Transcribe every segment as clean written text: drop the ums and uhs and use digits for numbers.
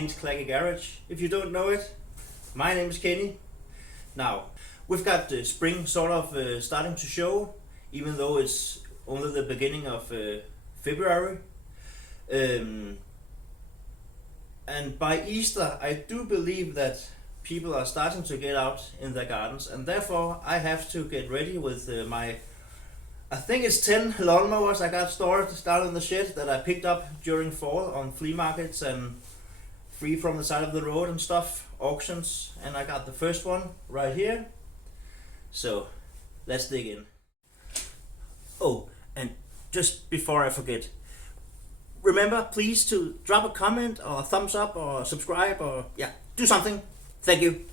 Kenny's Clacky Garage. If you don't know it, my name is Kenny. Now, we've got the spring sort of starting to show, even though it's only the beginning of February. And by Easter, I do believe that people are starting to get out in their gardens, and therefore I have to get ready with I think it's 10 lawnmowers I got stored down in the shed that I picked up during fall on flea markets and free from the side of the road and stuff, auctions, and I got the first one right here. So let's dig in. Oh, and just before I forget, remember please to drop a comment or a thumbs up or subscribe or do something. Thank you.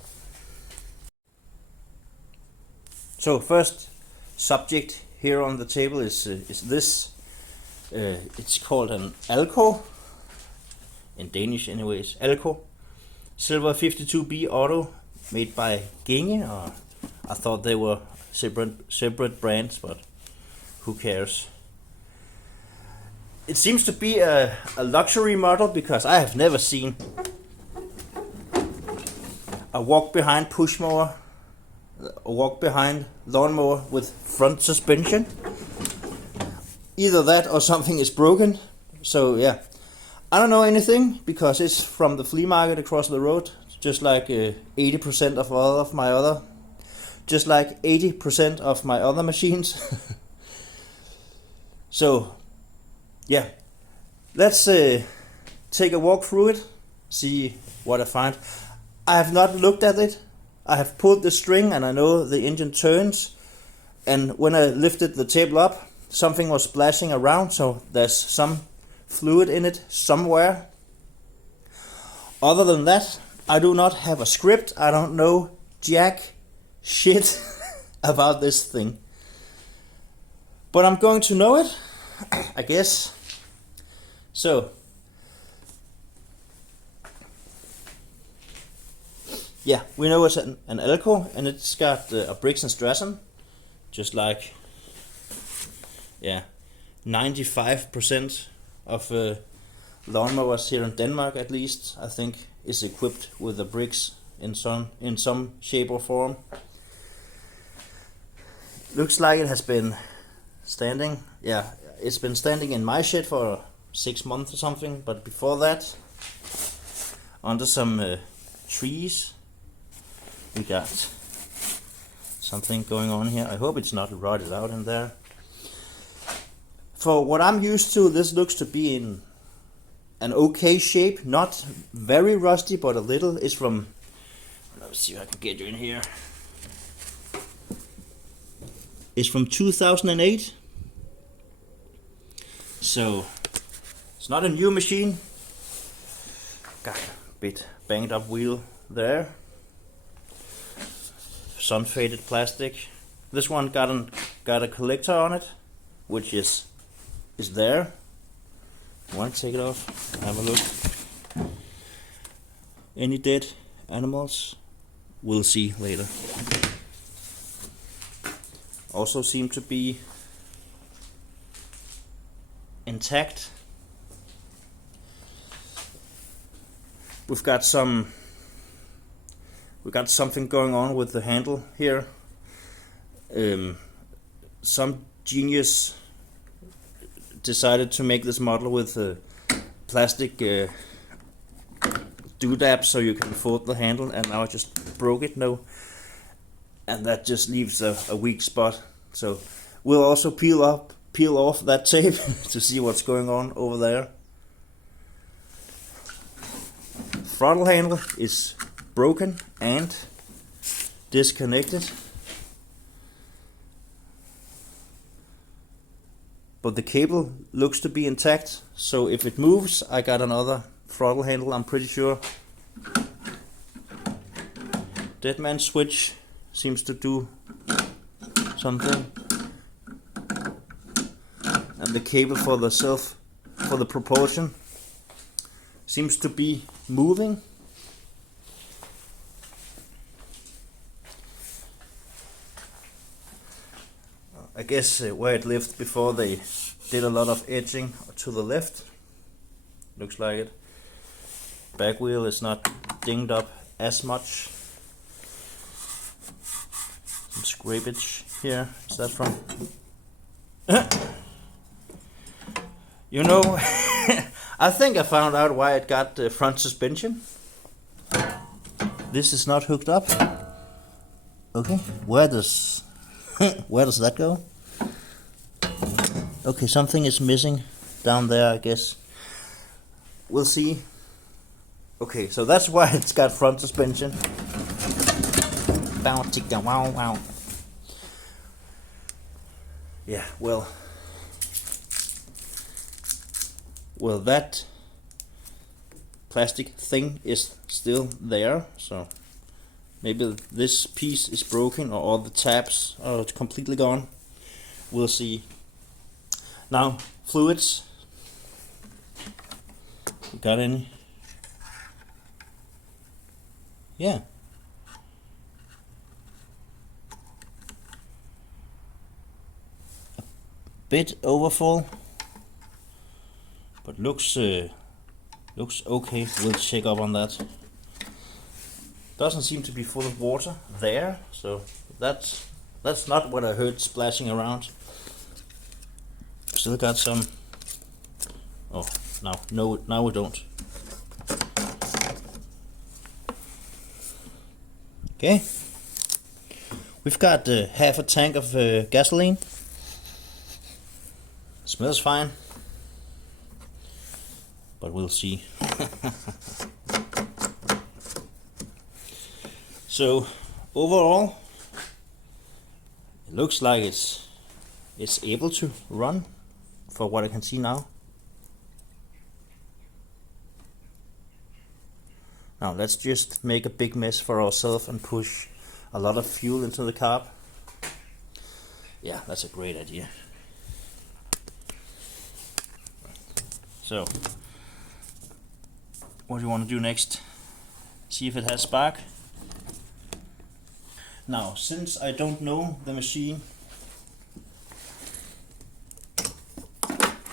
So first subject here on the table is this. It's called an Alco, in Danish anyways. Alco Silver 52B Auto, made by Ginge. Or I thought they were separate brands, but who cares? It seems to be a luxury model because I have never seen a walk-behind push mower, a walk-behind lawnmower with front suspension. Either that or something is broken. So yeah, I don't know anything because it's from the flea market across the road, just like 80% of all of my other, just like 80% of my other machines. So yeah, let's take a walk through it, see what I find. I have not looked at it. I have pulled the string and I know the engine turns, and when I lifted the table up, something was splashing around, so there's some fluid in it somewhere. Other than that, I do not have a script. I don't know jack shit about this thing. But I'm going to know it, I guess. So yeah, we know it's an Alco, and it's got a Briggs and Stratton, just like 95% of lawnmowers here in Denmark, at least, I think, is equipped with a Briggs in some shape or form. Looks like it has been standing. Yeah, it's been standing in my shed for 6 months or something, but before that, under some trees. We got something going on here. I hope it's not rotted out in there. For what I'm used to, this looks to be in an okay shape. Not very rusty, but a little. It's from, let's see if I can get you in here. It's from 2008. So it's not a new machine. Got a bit banged up wheel there. Sun faded plastic. This one got a collector on it, which is there. Want to take it off? Have a look. Any dead animals? We'll see later. Also seem to be intact. We've got something going on with the handle here. Some genius decided to make this model with plastic doodab so you can fold the handle, and now I just broke it. No, and that just leaves a weak spot. So we'll also peel off that tape to see what's going on over there. Throttle handle is broken and disconnected, but the cable looks to be intact, so if it moves, I got another throttle handle, I'm pretty sure. Deadman switch seems to do something, and the cable for the propulsion seems to be moving. I guess where it lived before they did a lot of edging to the left. Looks like it. back wheel is not dinged up as much. Some scrapage here. Is that from? You know, I think I found out why it got the front suspension. This is not hooked up. Okay, where does that go? Okay, something is missing down there, I guess. We'll see. Okay, so that's why it's got front suspension. Bow, chicka, wow, wow. Yeah, well, that plastic thing is still there, so maybe this piece is broken or all the tabs are completely gone. We'll see. Now, fluids. Got any? Yeah. A bit overfull, but looks okay. We'll check up on that. Doesn't seem to be full of water there, so that's not what I heard splashing around. Still got some. Oh, now we don't. Okay, we've got half a tank of gasoline. Smells fine, but we'll see. So overall, it looks like it's able to run, for what I can see now. Now let's just make a big mess for ourselves and push a lot of fuel into the carb. Yeah, that's a great idea. So, what do you want to do next? See if it has spark. Now, since I don't know the machine,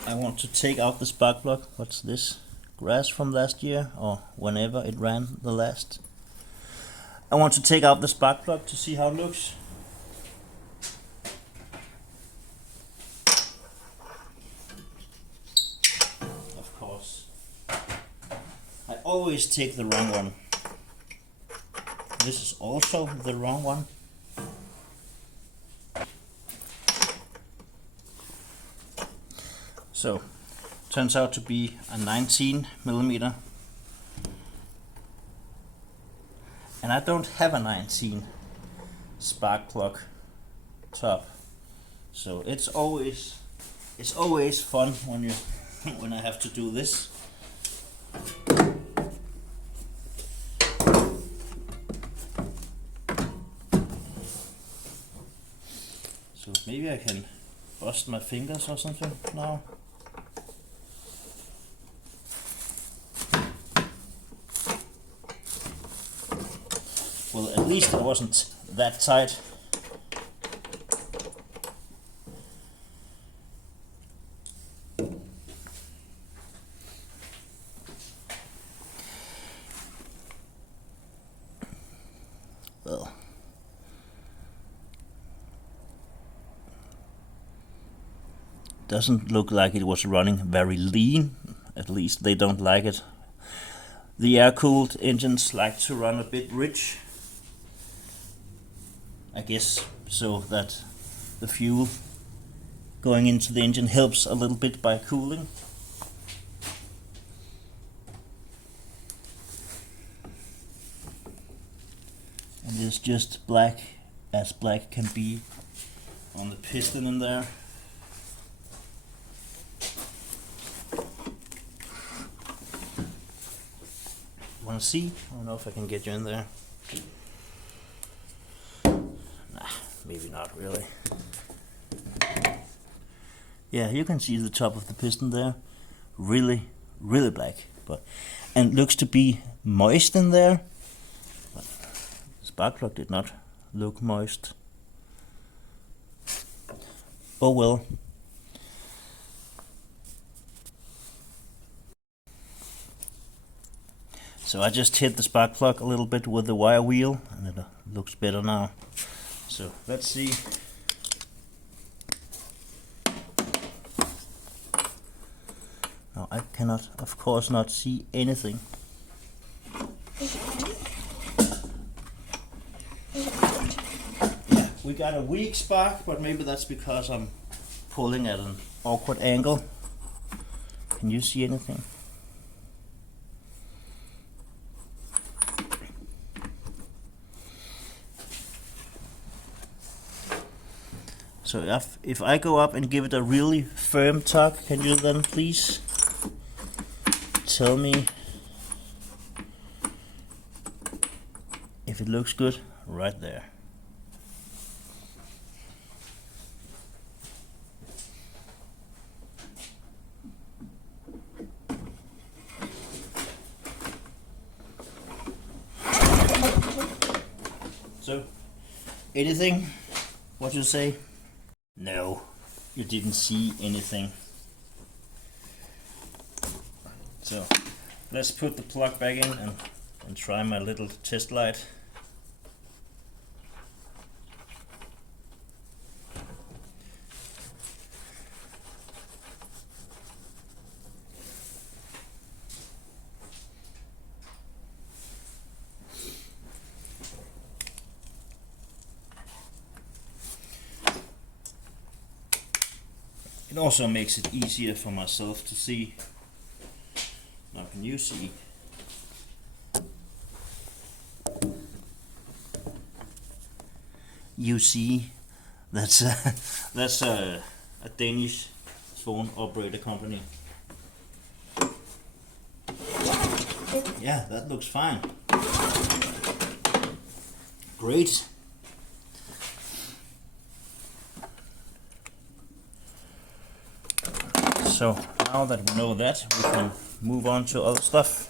I want to take out the spark plug. What's this? Grass from last year, or whenever it ran the last. I want to take out the spark plug to see how it looks. Of course, I always take the wrong one. This is also the wrong one. So, turns out to be a 19mm. And I don't have a 19 spark plug top. So it's always fun when when I have to do this. So maybe I can bust my fingers or something now. Well, at least it wasn't that tight. Well, doesn't look like it was running very lean. At least they don't like it. The air-cooled engines like to run a bit rich. I guess so that the fuel going into the engine helps a little bit by cooling. And it's just black as black can be on the piston in there. Want to see? I don't know if I can get you in there. Maybe not really. Yeah, you can see the top of the piston there. Really black. And looks to be moist in there. But the spark plug did not look moist. Oh well. So I just hit the spark plug a little bit with the wire wheel, and it looks better now. So let's see. Now I cannot, of course, not see anything. Yeah, we got a weak spark, but maybe that's because I'm pulling at an awkward angle. Can you see anything? So if I go up and give it a really firm tug, can you then please tell me if it looks good? Right there. So, anything? What you say? No, you didn't see anything. So let's put the plug back in and try my little test light. It also makes it easier for myself to see. Now can you see? You see, that's a Danish phone operator company. Yeah, that looks fine. Great. So now that we know that, we can move on to other stuff.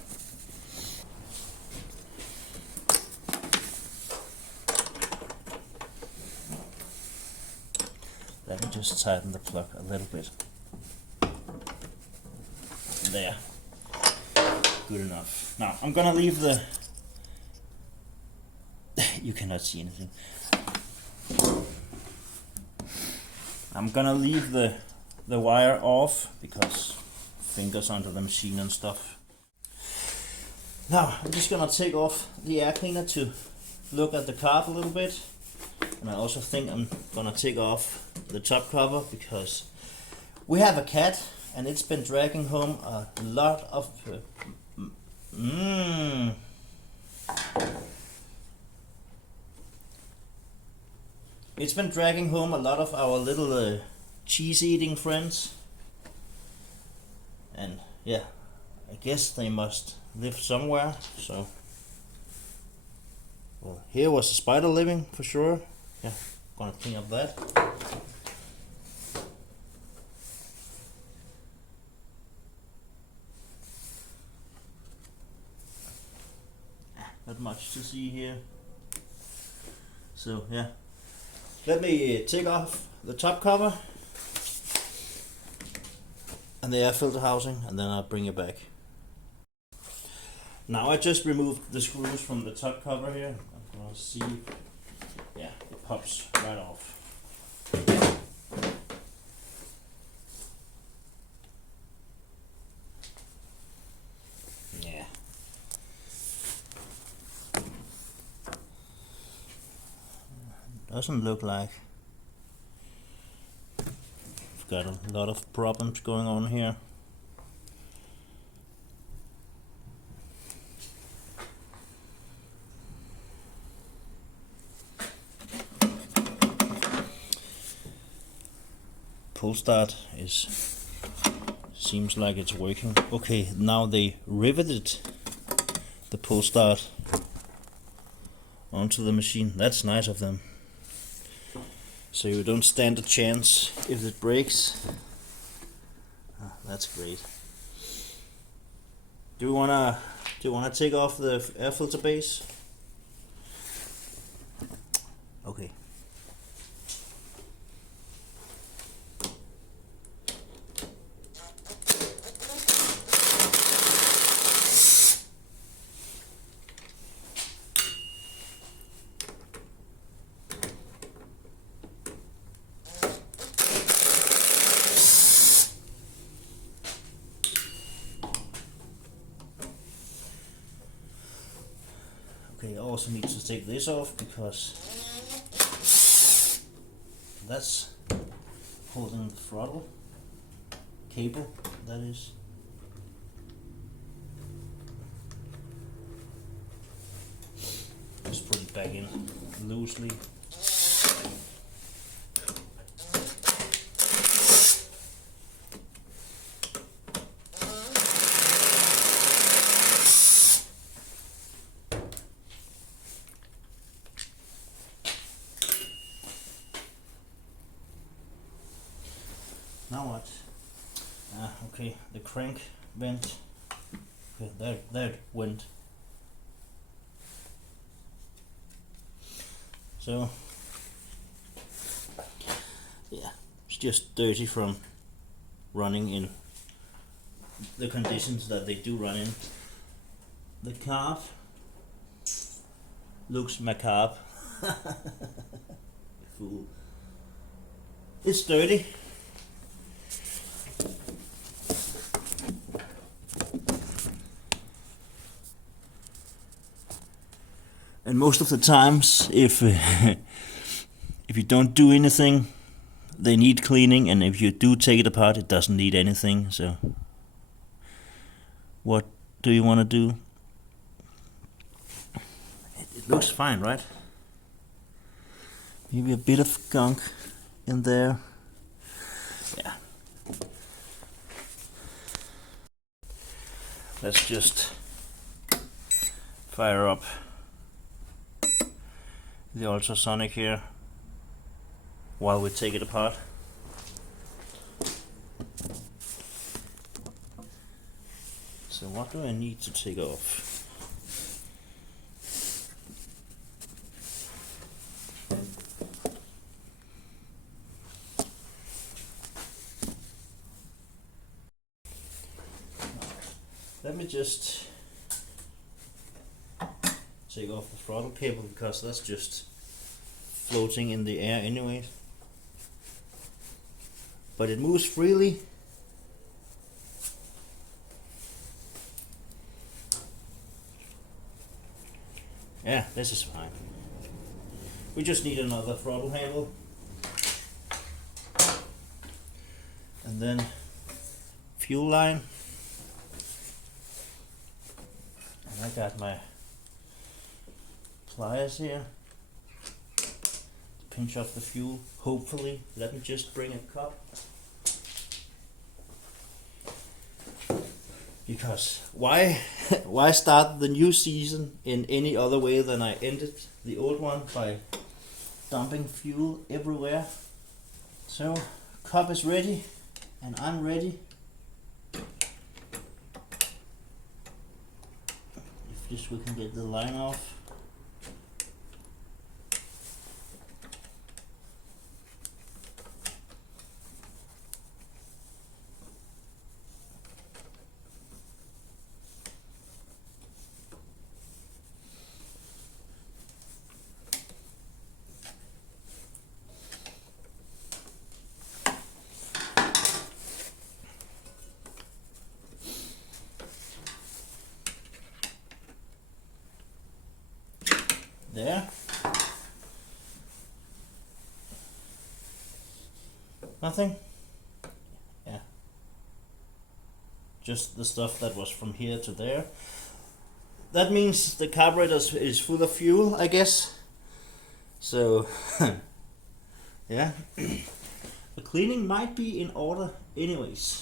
Let me just tighten the plug a little bit. There. Good enough. Now I'm gonna leave the you cannot see anything. I'm gonna leave the wire off because fingers under the machine and stuff. Now I'm just gonna take off the air cleaner to look at the carb a little bit, and I also think I'm gonna take off the top cover because we have a cat and it's been dragging home a lot of it's been dragging home a lot of our little cheese eating friends, and yeah, I guess they must live somewhere. So well, here was a spider living for sure. Yeah, gonna clean up that. Not much to see here. So yeah, let me take off the top cover and the air filter housing, and then I'll bring it back. Now I just removed the screws from the top cover here. I'm gonna see, yeah, it pops right off. Yeah. Doesn't look like we've got a lot of problems going on here. Pull start seems like it's working. Okay, now they riveted the pull start onto the machine. That's nice of them. So you don't stand a chance if it breaks. That's great. Do you wanna take off the air filter base? Okay. also need to take this off because that's holding the throttle cable, that is. Just put it back in loosely. Now what? Okay, the crank went. Okay, there it went. So, yeah, it's just dirty from running in the conditions that they do run in. The carb looks macabre. Fool. It's dirty. And most of the times, if you don't do anything, they need cleaning, and if you do take it apart, it doesn't need anything. So, what do you want to do? It looks fine, right? Maybe a bit of gunk in there. Yeah. Let's just fire up the ultrasonic here while we take it apart. So what do I need to take off? Let me just take off the throttle cable because that's just floating in the air anyway. But it moves freely. Yeah, this is fine. We just need another throttle handle. And then fuel line. And I got my pliers here to pinch off the fuel. Hopefully, let me just bring a cup. Because why start the new season in any other way than I ended the old one, by dumping fuel everywhere? So, cup is ready and I'm ready. If just we can get the line off. There. Nothing? Yeah. Just the stuff that was from here to there. That means the carburetor is full of fuel, I guess. So, yeah. The cleaning might be in order anyways.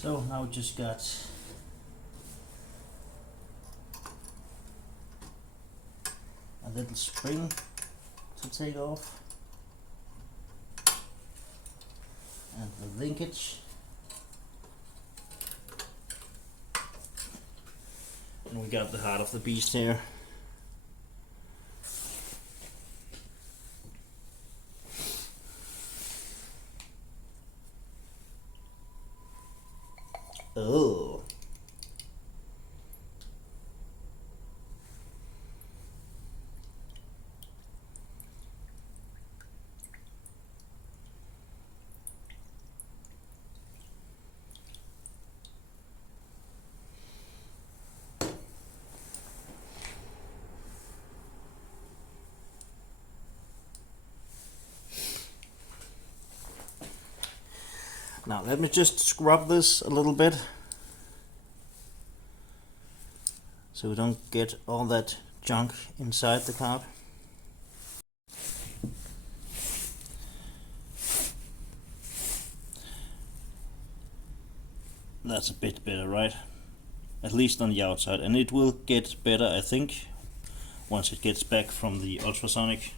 So now we just got a little spring to take off and the linkage, and we got the heart of the beast here. Oh. Now let me just scrub this a little bit so we don't get all that junk inside the carb. That's a bit better, right? At least on the outside, and it will get better, I think, once it gets back from the ultrasonic.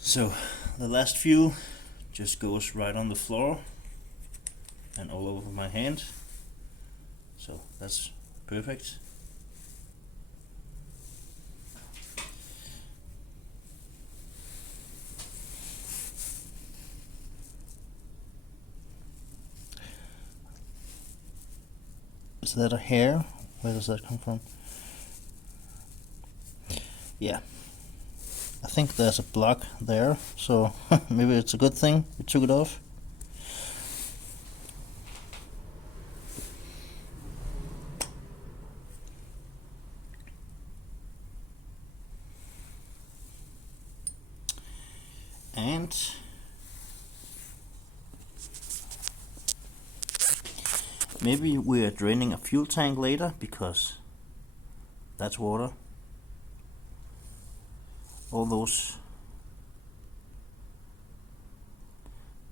So the last few just goes right on the floor and all over my hand, so that's perfect. Is that a hair? Where does that come from? Yeah, I think there's a block there, so maybe it's a good thing we took it off. And maybe we're draining a fuel tank later, because that's water. All those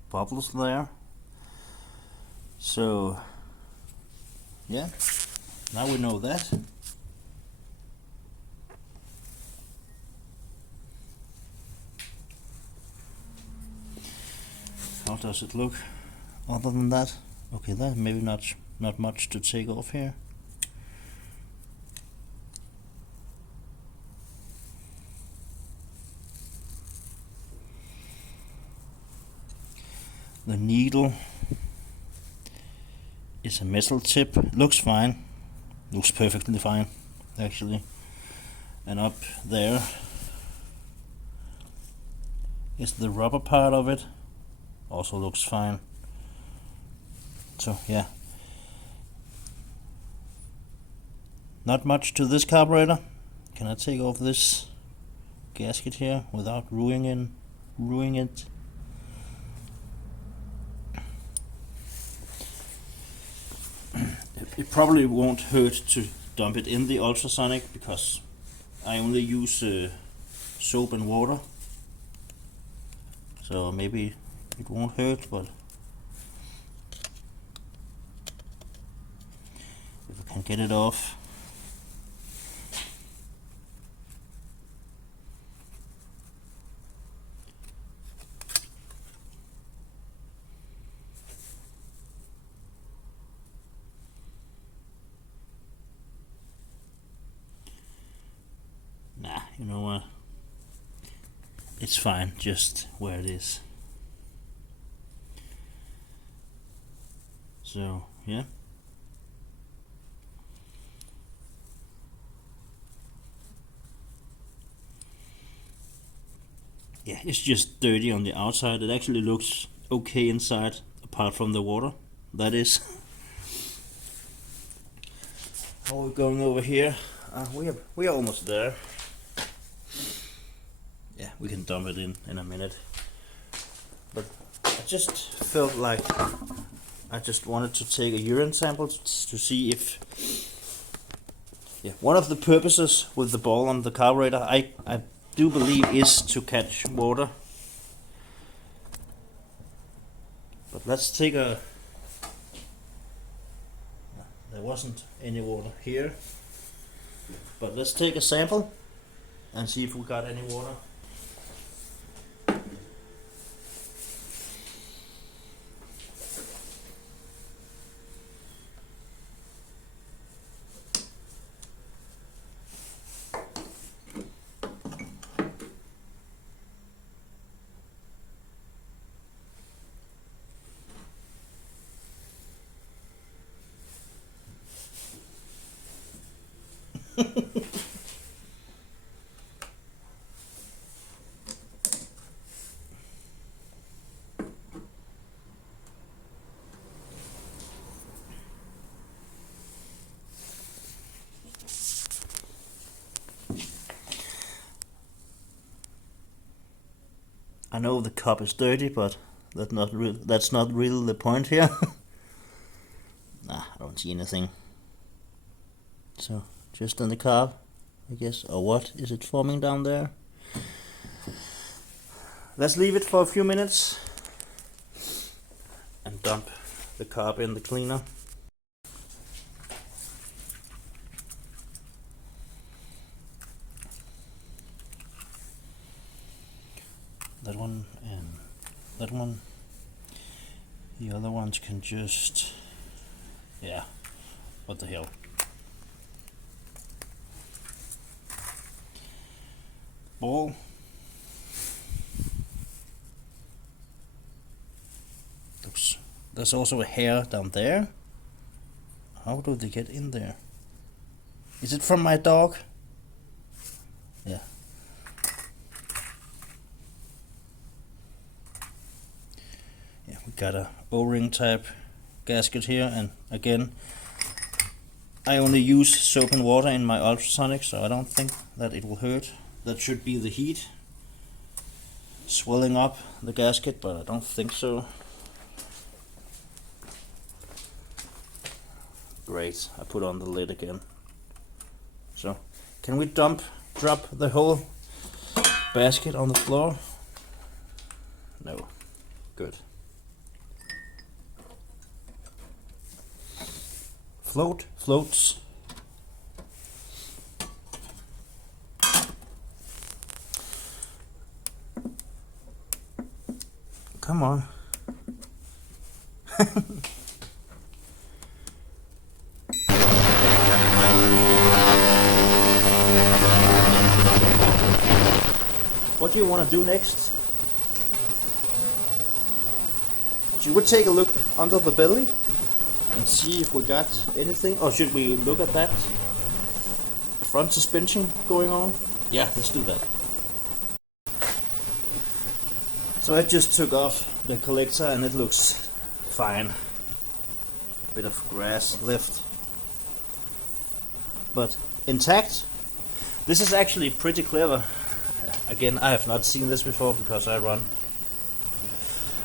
bubbles there. So yeah, now we know that. How does it look other than that? Okay, that maybe not much to take off here. The needle is a metal tip. Looks fine. Looks perfectly fine, actually. And up there is the rubber part of it. Also looks fine. So yeah, not much to this carburetor. Can I take off this gasket here without ruining it? It probably won't hurt to dump it in the ultrasonic, because I only use soap and water, so maybe it won't hurt, but if I can get it off. Nah, you know what? It's fine just where it is. So, yeah. Yeah, it's just dirty on the outside. It actually looks okay inside, apart from the water, that is. How are we going over here? We are almost there. Yeah, we can dump it in a minute. But I just felt like I just wanted to take a urine sample to see if, yeah, one of the purposes with the ball on the carburetor, I do believe, is to catch water. But let's take a, there wasn't any water here, but let's take a sample and see if we got any water. I know the cup is dirty, but that's not really the point here. Nah, I don't see anything. So, just on the carb, I guess. Or what? Is it forming down there? Let's leave it for a few minutes and dump the carb in the cleaner. That one and that one. The other ones can just, yeah, what the hell. Ball. Oops. There's also a hair down there. How do they get in there? Is it from my dog? Yeah. Yeah, we got a O-ring type gasket here, and again, I only use soap and water in my ultrasonic, so I don't think that it will hurt. That should be the heat swelling up the gasket, but I don't think so. Great, I put on the lid again. So, can we drop the whole basket on the floor? No. Good. Floats. Come on. What do you want to do next? Should we take a look under the belly and see if we got anything? Or should we look at that front suspension going on? Yeah, let's do that. So I just took off the collector and it looks fine. Bit of grass left, but intact. This is actually pretty clever. Again, I have not seen this before because I run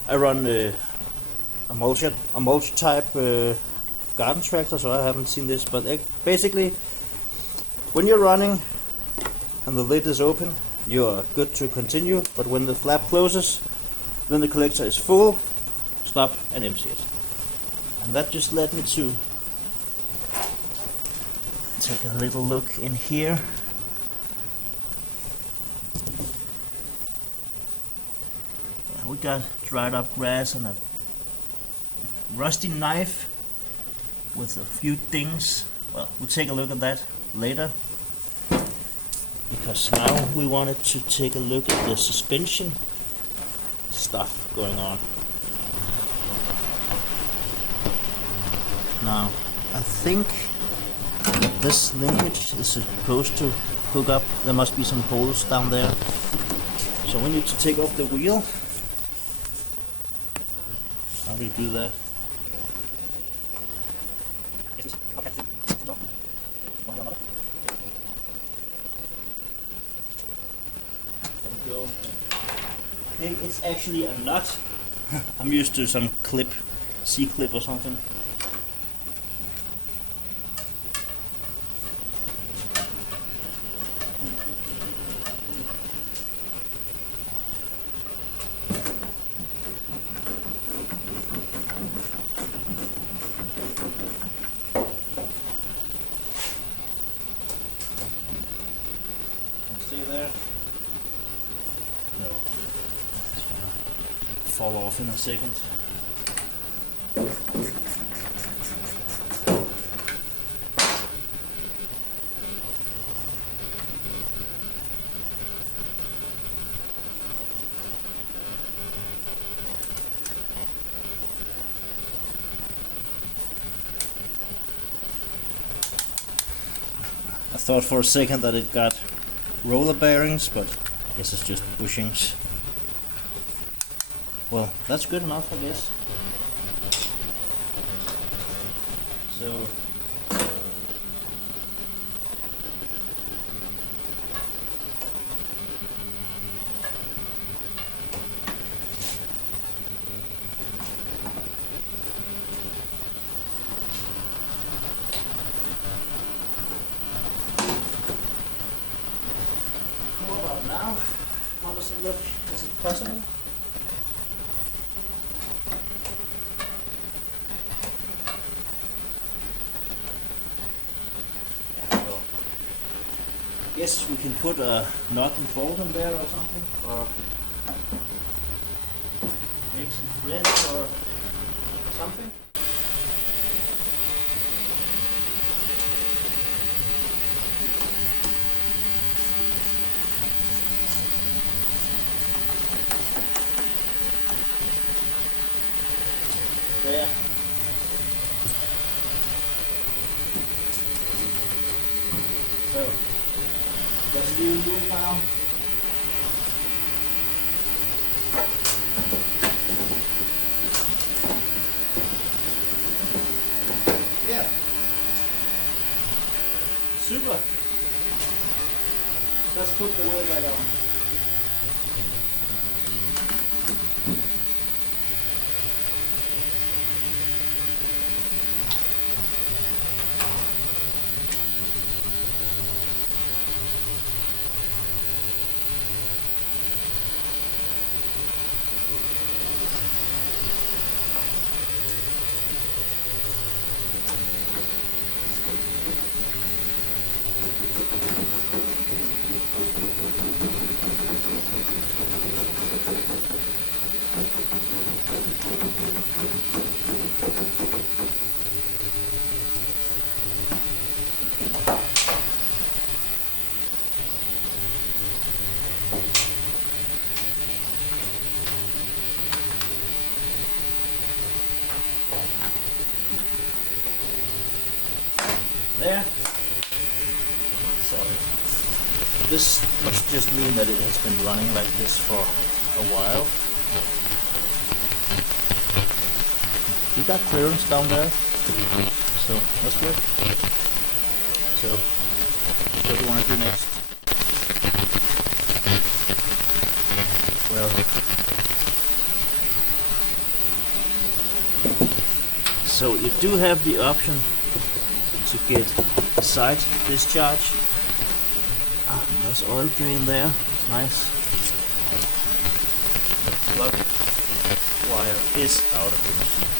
a mulch type garden tractor, so I haven't seen this. But basically, when you're running and the lid is open, you are good to continue. But when the flap closes, then the collector is full. Stop and empty it. And that just led me to take a little look in here. Yeah, we got dried up grass and a rusty knife with a few dings. Well, we'll take a look at that later, because now we wanted to take a look at the suspension stuff going on. Now, I think this linkage is supposed to hook up. There must be some holes down there, so we need to take off the wheel. How do we do that? There we go. Okay, it's actually a nut I'm used to some clip, C-clip or something. Stay there. No. It's gonna fall off in a second. I thought for a second that it got roller bearings, but I guess it's just bushings. Well, that's good enough, I guess. So what about now? How does it look? Is it possible? Yes, we can put a nut and bolt in there or something, or make some threads or something. There. So. Just do move now. Yeah. Super. Let's put the wheel back on. There. Sorry. This must just mean that it has been running like this for a while. We got clearance down there, so that's good. So, what do you want to do next? Well, so you do have the option to get a side discharge. There's oil drain there, it's nice. The plug wire is out of the machine.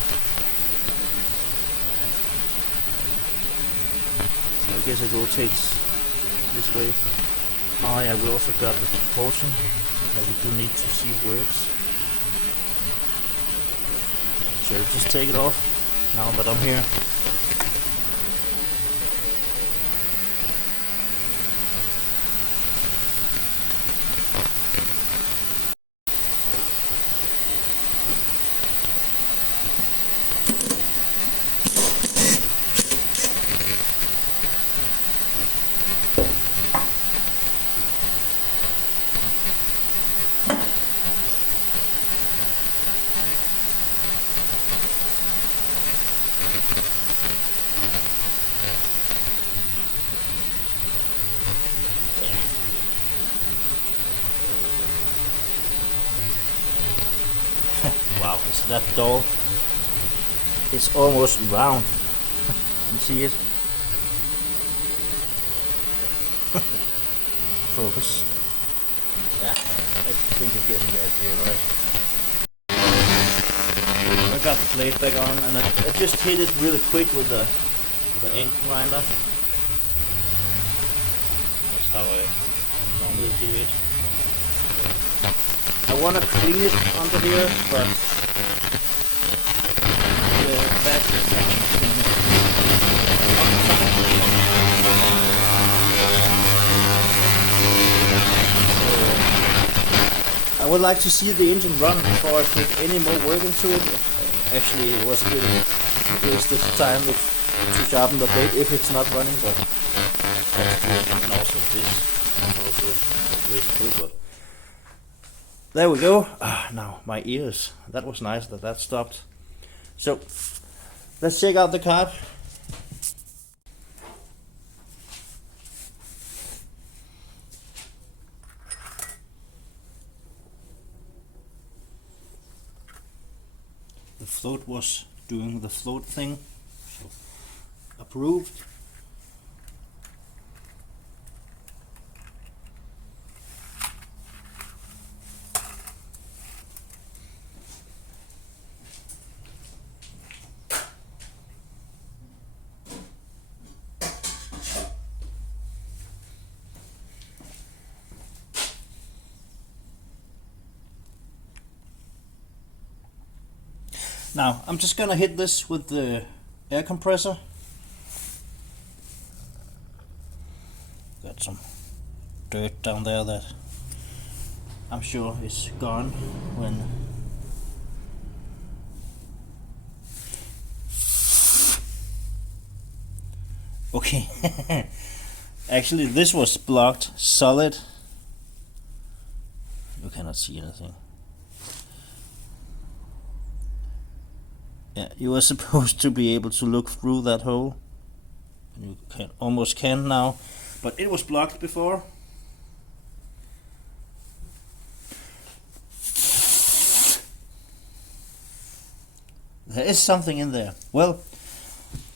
So I guess it rotates this way. Oh yeah, we also got the propulsion that we do need to see it works. Should I just take it off now that I'm here? that doll. It's almost round. You see it? Focus. Yeah, I think you're getting the idea, right? I got the blade back on, and I just hit it really quick with the ink grinder. That's how I normally do it. I want to clean it under here, but that is I would like to see the engine run before I put any more work into it. Actually, it was a bit wasted time to sharpen the blade if it's not running, but that's good. And also this is also wasteful, but there we go. Now my ears. That was nice that stopped. So let's check out the card. The float was doing the float thing, so approved. Now I'm just gonna hit this with the air compressor. Got some dirt down there that I'm sure is gone when okay. Actually this was blocked solid. You cannot see anything. Yeah, you were supposed to be able to look through that hole. You almost can now, but it was blocked before. There is something in there. Well,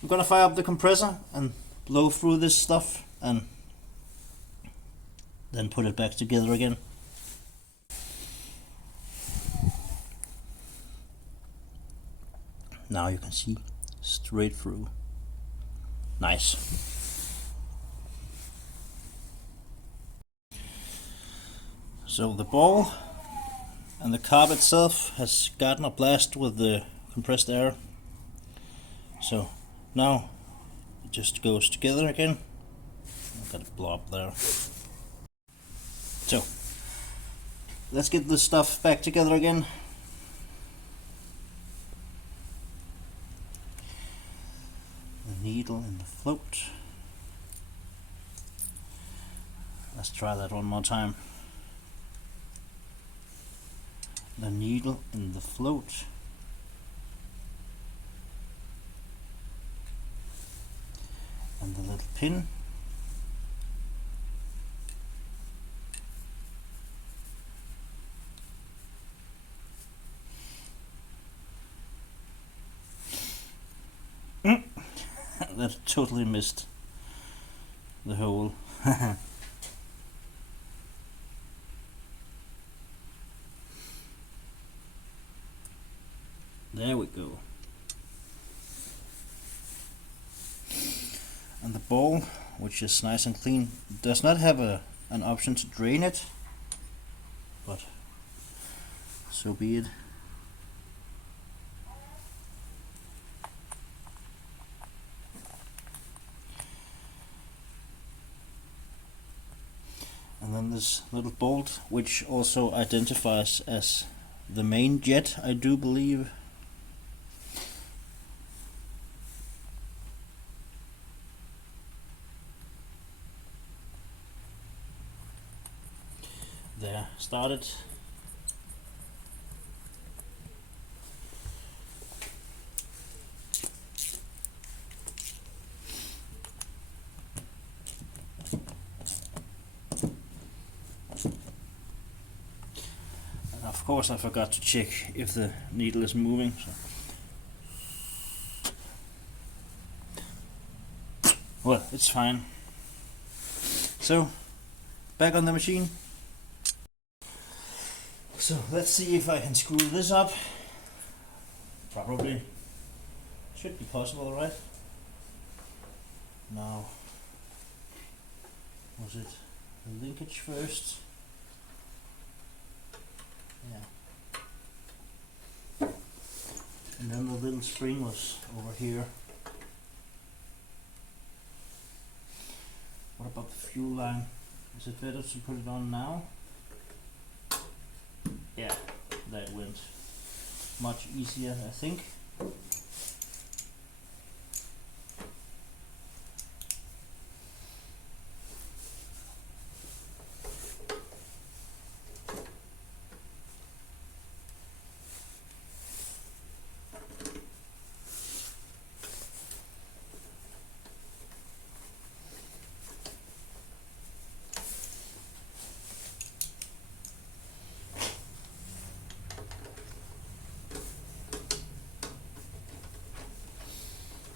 I'm gonna fire up the compressor and blow through this stuff and then put it back together again. Now you can see straight through. Nice. So the ball and the carb itself has gotten a blast with the compressed air. So now it just goes together again. I've got a blob there. So let's get this stuff back together again. Needle in the float. Let's try that one more time. The needle in the float. And the little pin. That totally missed the hole. There we go. And the ball, which is nice and clean, does not have an option to drain it, but so be it. And then this little bolt, which also identifies as the main jet, I do believe. There, started. course I forgot to check if the needle is moving. So. Well, it's fine. So, back on the machine. So let's see if I can screw this up. Probably. Should be possible, right? Now, was it the linkage first? Yeah. And then the little spring was over here. What about the fuel line? Is it better to put it on now? Yeah, that went much easier, I think.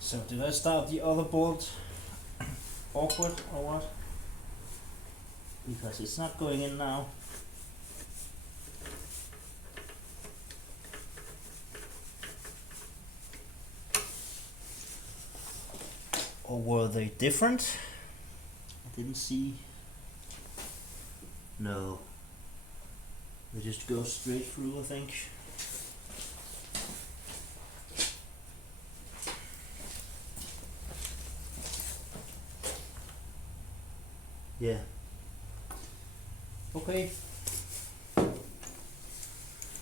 So did I start the other bolt awkward or what? Because it's not going in now. Or were they different? I didn't see. No. They just go straight through, I think. Yeah. Okay.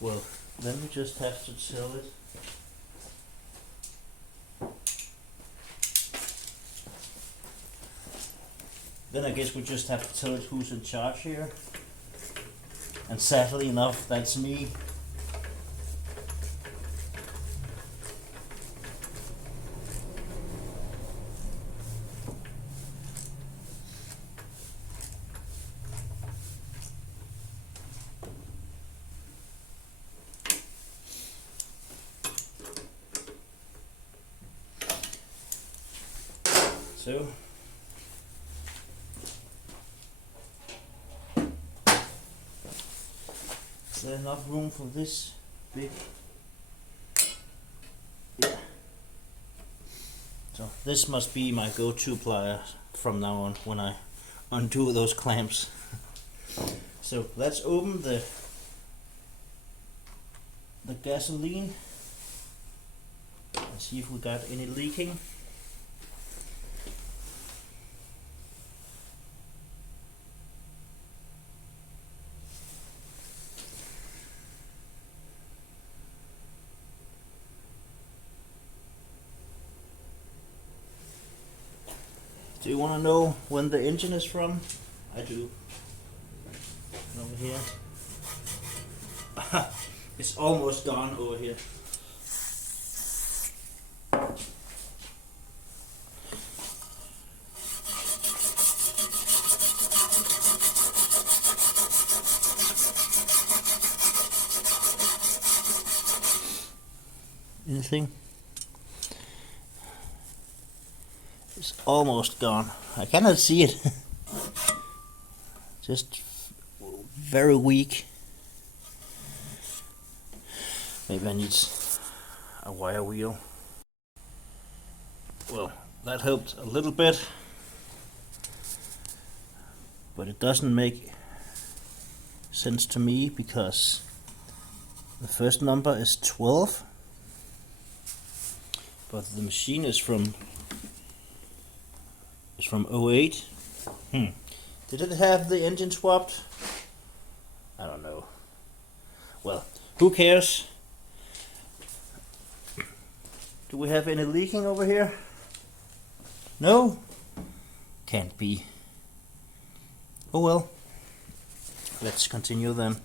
Well, then we just have to tell it. Then I guess we just have to tell it who's in charge here. And sadly enough, that's me. So, is there enough room for this big? Yeah. So this must be my go-to plier from now on when I undo those clamps. So let's open the gasoline and see if we got any leaking. Do you want to know when the engine is from? I do. Over here. It's almost gone over here. Anything? It's almost gone. I cannot see it. Just very weak. Maybe I need a wire wheel. Well, that helped a little bit, but it doesn't make sense to me because the first number is 12, but the machine is from '08. Did it have the engine swapped? I don't know. Well, who cares? Do we have any leaking over here? No? Can't be. Oh well. Let's continue then.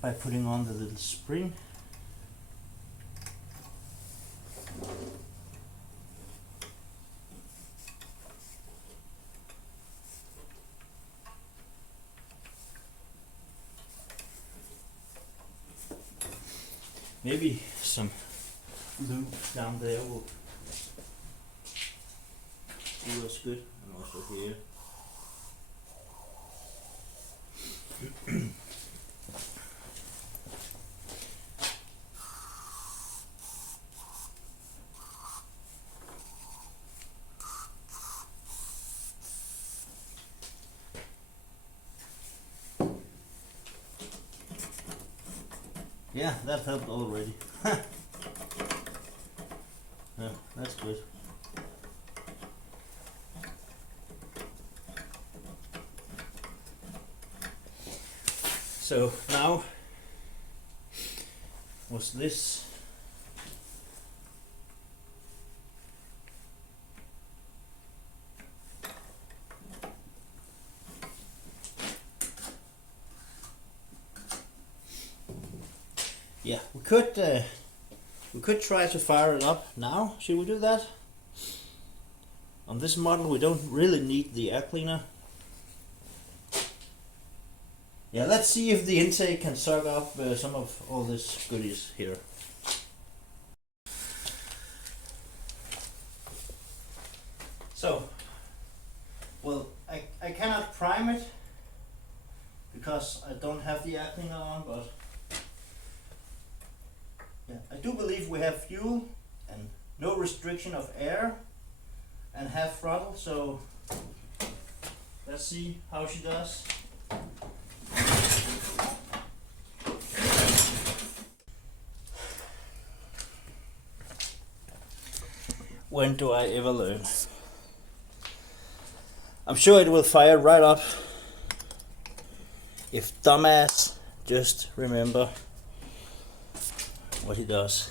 By putting on the little spring. Maybe some lube down there will do us good, and also here. Yeah, that helped already. Yeah, that's good. So now, was this yeah, we could try to fire it up now. Should we do that? On this model we don't really need the air cleaner. Yeah, let's see if the intake can suck up some of all this goodies here. So, well, I cannot prime it because I don't have the air cleaner on, but yeah, I do believe we have fuel and no restriction of air and half throttle, so let's see how she does. When do I ever learn? I'm sure it will fire right up if dumbass just remember what he does.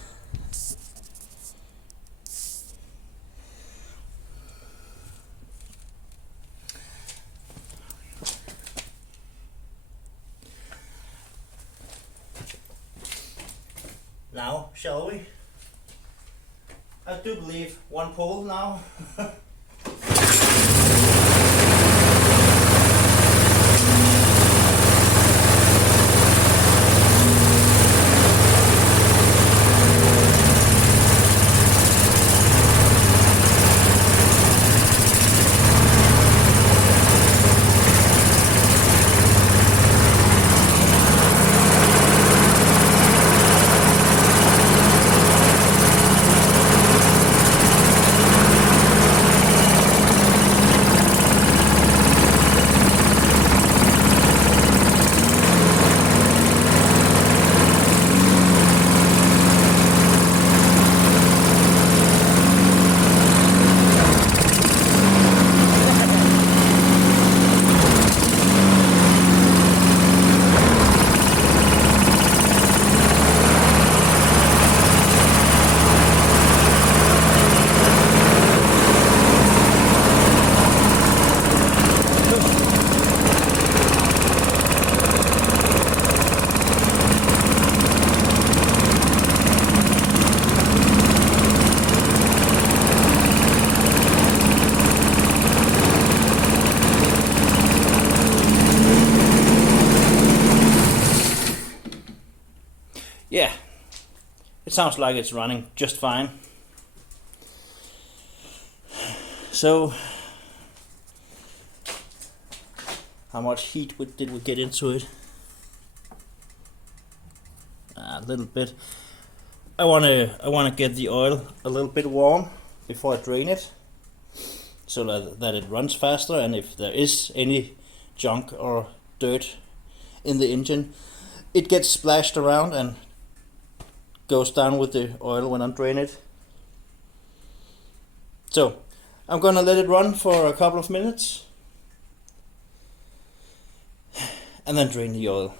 Now, shall we? I do believe one pole now. Yeah, it sounds like it's running just fine. So, how much heat did we get into it? A little bit. I wanna get the oil a little bit warm before I drain it, so that it runs faster. And if there is any junk or dirt in the engine, it gets splashed around and goes down with the oil when I drain it. So I'm gonna let it run for a couple of minutes and then drain the oil.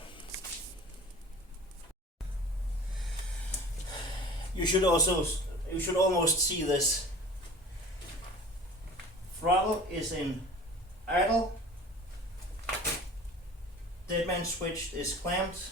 You should almost see this. Throttle is in idle. Deadman switch is clamped.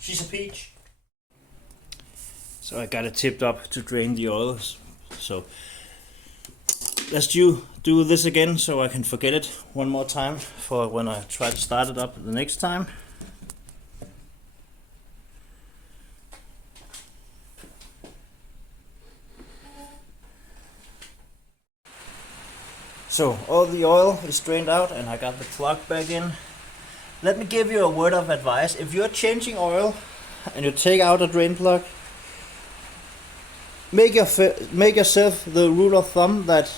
She's a peach. So I got it tipped up to drain the oil. So let's do this again so I can forget it one more time for when I try to start it up the next time. So all the oil is drained out and I got the plug back in. Let me give you a word of advice. If you're changing oil and you take out a drain plug, make yourself the rule of thumb that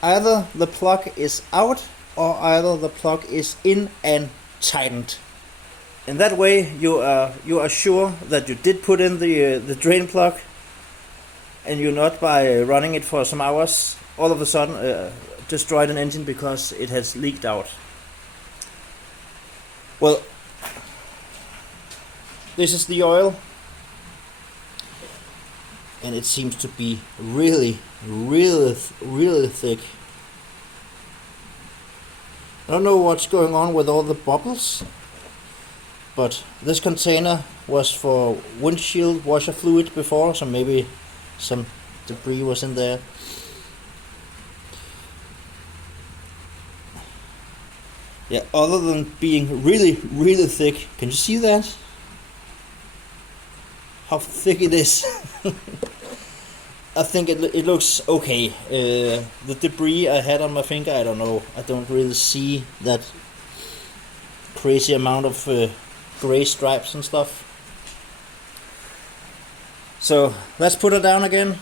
either the plug is out or either the plug is in and tightened. In that way you are sure that you did put in the drain plug, and you're not, by running it for some hours, all of a sudden destroyed an engine because it has leaked out. Well, this is the oil, and it seems to be really thick. I don't know what's going on with all the bubbles, but this container was for windshield washer fluid before, so maybe some debris was in there. Yeah, other than being really thick, can you see that? How thick it is. I think it looks okay. The debris I had on my finger, I don't know. I don't really see that crazy amount of gray stripes and stuff. So let's put her down again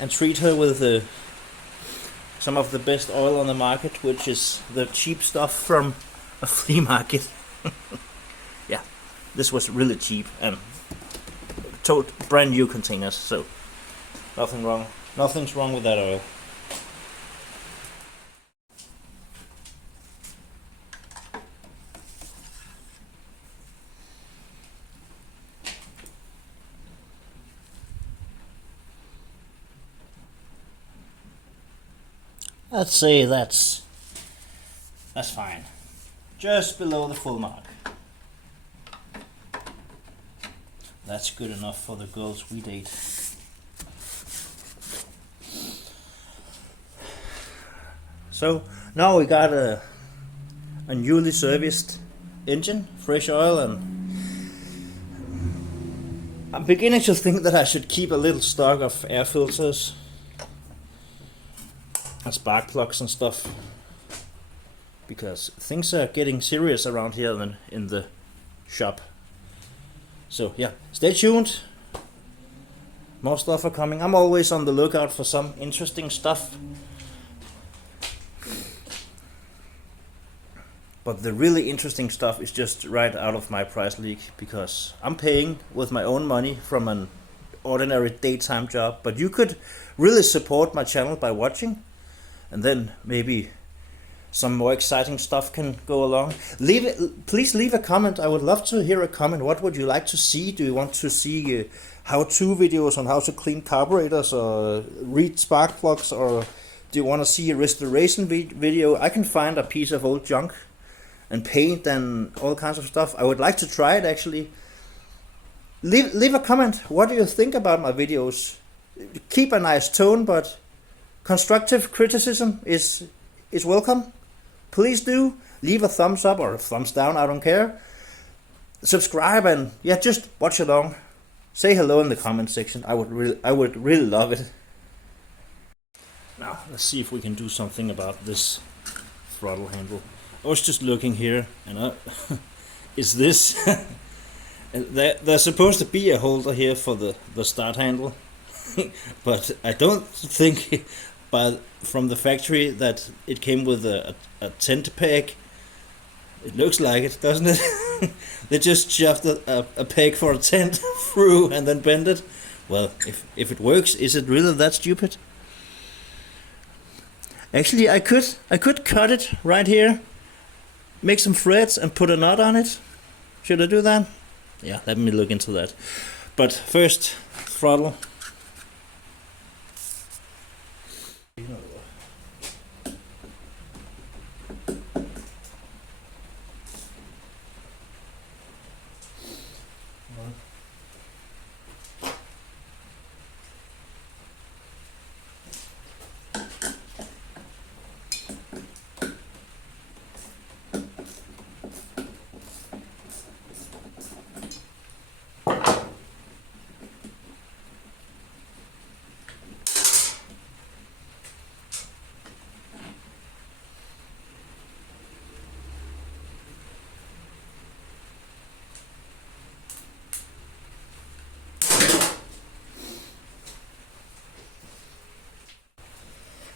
and treat her with some of the best oil on the market, which is the cheap stuff from a flea market. Yeah, this was really cheap and brand new containers, so nothing's wrong with that oil. Let's say that's fine. Just below the full mark. That's good enough for the girls we date. So now we got a newly serviced engine, fresh oil, and I'm beginning to think that I should keep a little stock of air filters and spark plugs and stuff, because things are getting serious around here than in the shop. So yeah, stay tuned. More stuff are coming. I'm always on the lookout for some interesting stuff. But the really interesting stuff is just right out of my price league, because I'm paying with my own money from an ordinary daytime job. But you could really support my channel by watching, and then maybe some more exciting stuff can go along. Please leave a comment. I would love to hear a comment. What would you like to see? Do you want to see how-to videos on how to clean carburetors or read spark plugs, or do you want to see a restoration video? I can find a piece of old junk and paint and all kinds of stuff. I would like to try it, actually. Leave a comment. What do you think about my videos? Keep a nice tone, but constructive criticism is welcome. Please do leave a thumbs up or a thumbs down, I don't care. Subscribe and yeah, just watch along. Say hello in the comment section. I would really love it. Now let's see if we can do something about this throttle handle. I was just looking here, and is this there's supposed to be a holder here for the start handle, but I don't think from the factory that it came with a tent peg. It looks like it, doesn't it? They just shoved a peg for a tent through and then bent it. Well, if it works, is it really that stupid? Actually, I could cut it right here, make some threads and put a knot on it. Should I do that? Yeah, let me look into that. But first, throttle.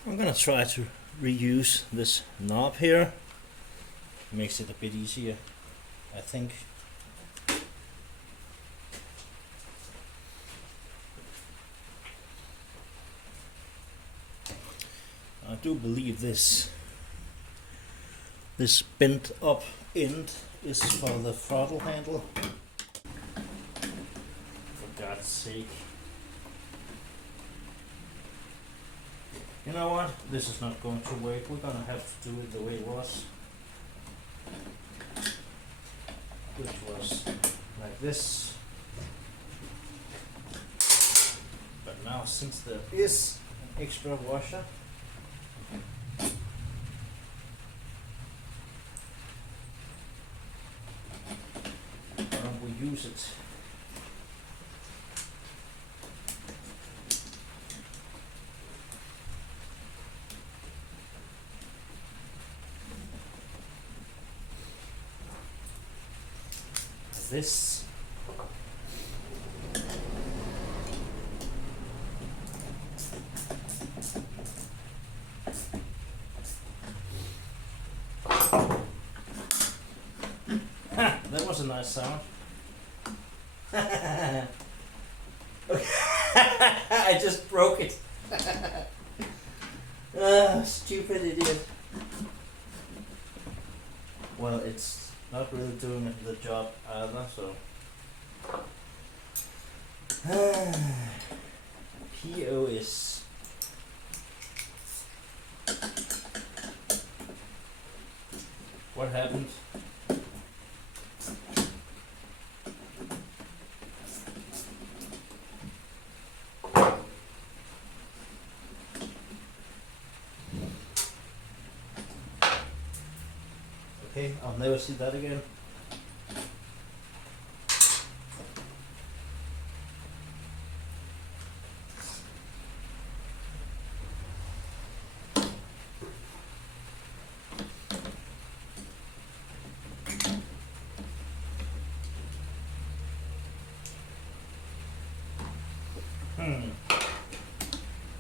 I'm gonna try to reuse this knob here. Makes it a bit easier, I think. I do believe this bent up end is for the throttle handle. For God's sake. You know what? This is not going to work. We're gonna have to do it the way it was. Which was like this. But now, since there is an extra washer, why don't we use it? This. That was a nice sound. I just broke it. Stupid idiot. Well, it's not really doing the job either, so. POS. What happened? Okay, I'll never see that again.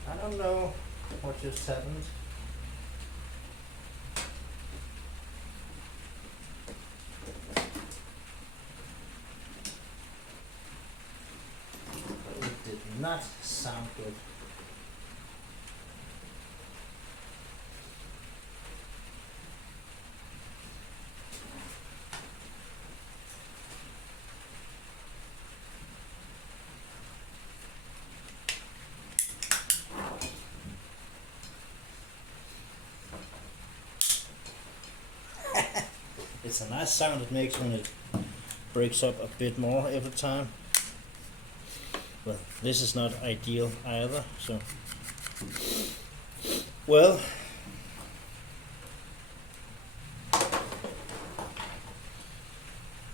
I don't know what just happened. It did not sound good. It's a nice sound it makes when it breaks up a bit more every time. But this is not ideal either, so. Well,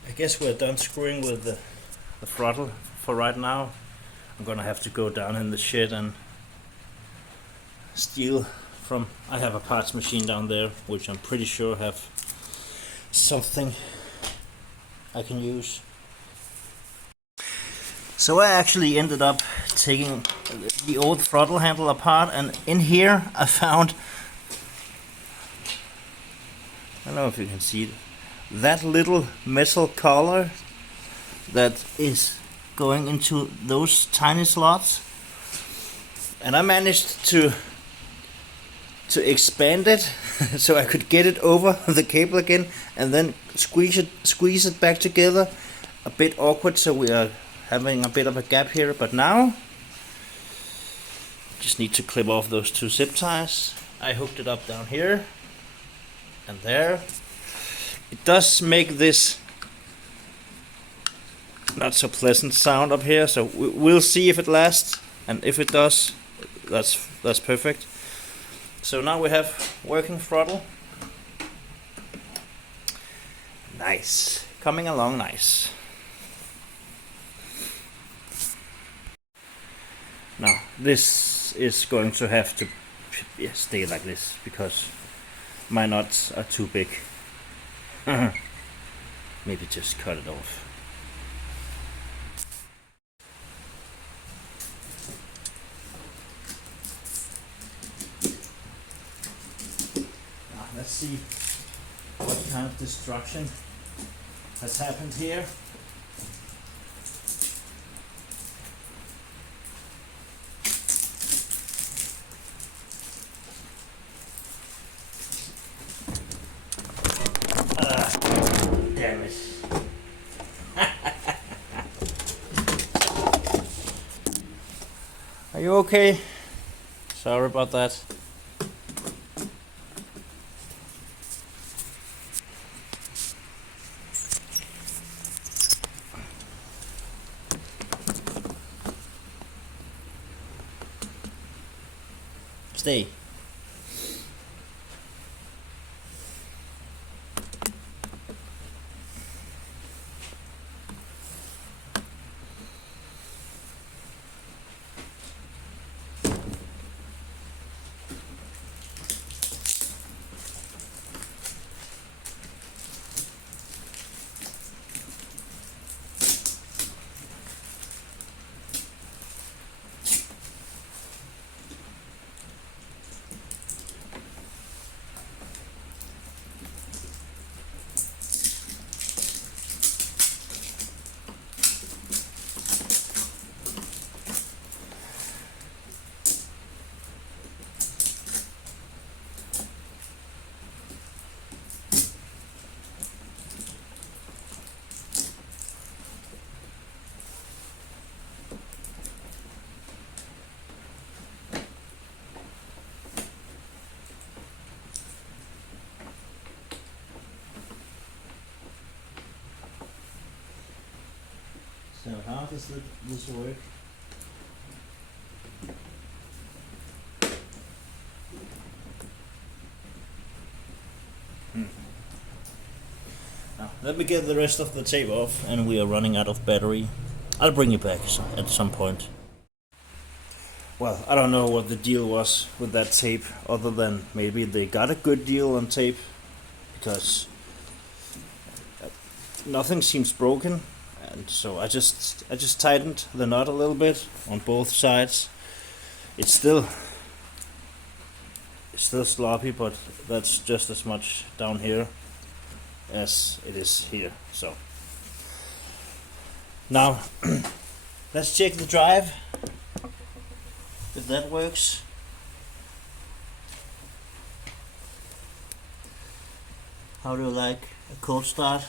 I guess we're done screwing with the throttle for right now. I'm gonna have to go down in the shed and steal from, I have a parts machine down there, which I'm pretty sure have something I can use. So I actually ended up taking the old throttle handle apart, and in here I found, I don't know if you can see it, that little metal collar that is going into those tiny slots, and I managed to expand it so I could get it over the cable again and then squeeze it back together. A bit awkward, so we are having a bit of a gap here, but now just need to clip off those two zip ties. I hooked it up down here and there. It does make this not so pleasant sound up here, so we'll see if it lasts, and if it does, that's perfect. So now we have working throttle. Nice, coming along nice. Now this is going to have to stay like this because my nuts are too big. Maybe just cut it off. see what kind of destruction has happened here. Damn it. Are you okay? Sorry about that. Stay. So how does this work? Now, let me get the rest of the tape off, and we are running out of battery. I'll bring you back at some point. Well, I don't know what the deal was with that tape, other than maybe they got a good deal on tape, because nothing seems broken. And so I just tightened the nut a little bit on both sides. It's still sloppy, but that's just as much down here as it is here. So now let's check the drive, if that works. How do you like a cold start?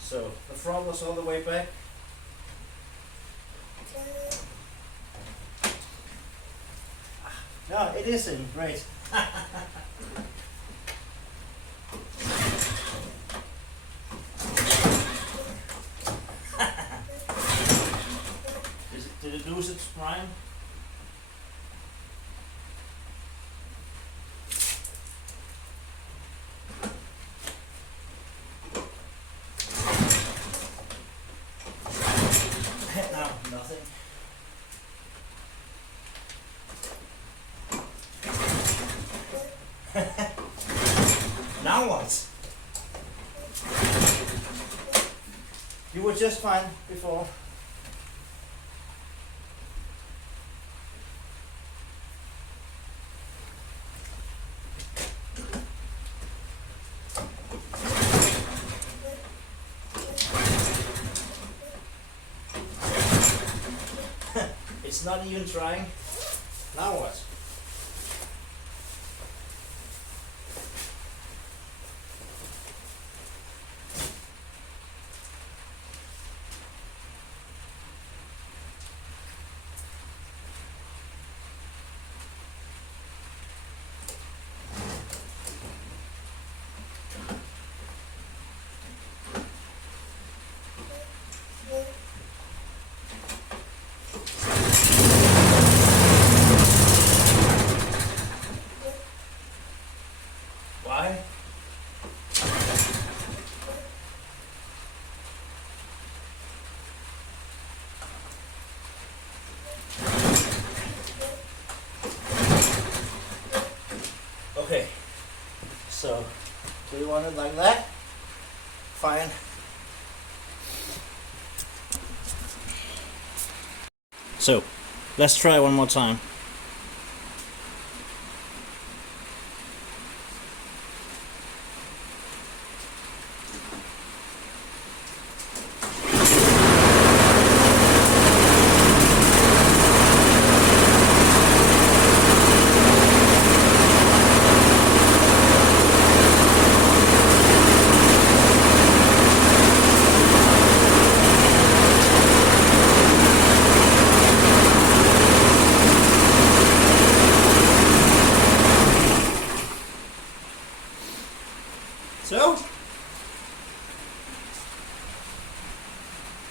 So the front was all the way back. No, it isn't. Great. Did it lose its prime? No, nothing. Now what? You were just fine before. It's not even trying. Now what? Why? Okay, so do you want it like that? Fine. So let's try one more time.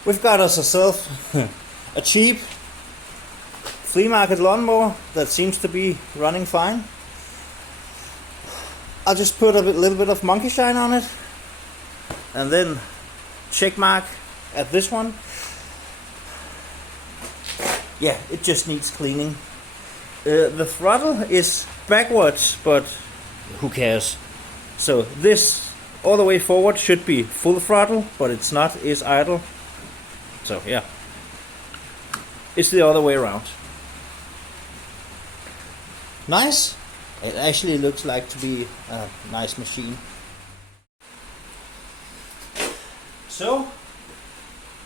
we've got us ourselves a cheap flea market lawnmower that seems to be running fine. I'll just put a little bit of monkey shine on it, and then check mark at this one. Yeah, it just needs cleaning. The throttle is backwards, but who cares? So this all the way forward should be full throttle, but it's not, it's idle. So yeah, it's the other way around. Nice. It actually looks like to be a nice machine. So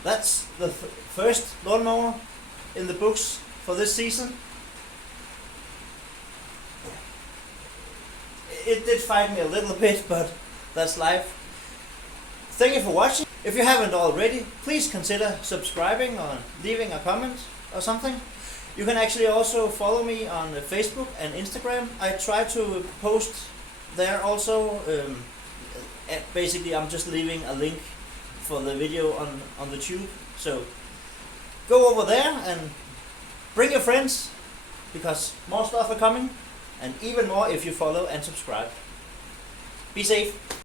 that's the first lawnmower in the books for this season. It did fight me a little bit, but that's life. Thank you for watching. If you haven't already, please consider subscribing or leaving a comment or something. You can actually also follow me on Facebook and Instagram. I try to post there also. Basically, I'm just leaving a link for the video on the tube. So go over there and bring your friends, because more stuff are coming, and even more if you follow and subscribe. Be safe.